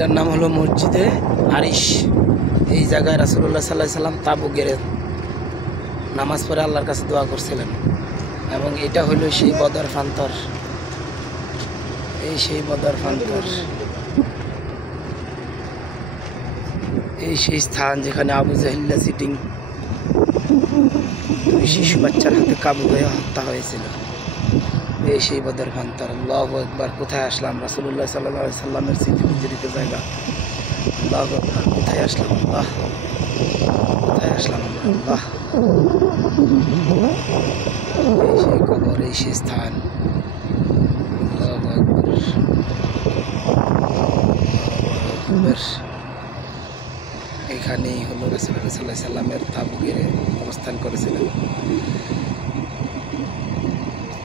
এটার নাম হলো মসজিদে আরিশ। এই জায়গায় রাসূলুল্লাহ সাল্লাল্লাহু আলাইহি সাল্লাম তাবু গেড়ে নামাজ পড়ে আল্লাহর কাছে দোয়া করছিলেন। এবং এটা হলো সেই বদর প্রান্তর, এই সেই বদর প্রান্তর, এই সেই স্থান যেখানে আবু জাহিল্লা সিটিং দুই শিশু বাচ্চার হাতে কাবু হয়ে হত্যা হয়েছিল। এই সেই বদর প্রান্তর। আল্লাহু আকবার। কোথায় আসলাম? রাসূলুল্লাহ সাল্লাল্লাহু আলাইহি সাল্লামের স্মৃতি বিজড়িত জায়গা। আল্লাহু আকবার। কোথায় আসলাম? আল্লাহ, কোথায় আসলাম আমরা? আল্লাহ, এই সেই কবর, এই সেই স্থান। আল্লাহু আকবার, আল্লাহু আকবার। এখানেই হলো রাসূলুল্লাহ সাল্লাল্লাহু আলাইহি সাল্লামের তাবু গেড়ে অবস্থান করেছিলেন।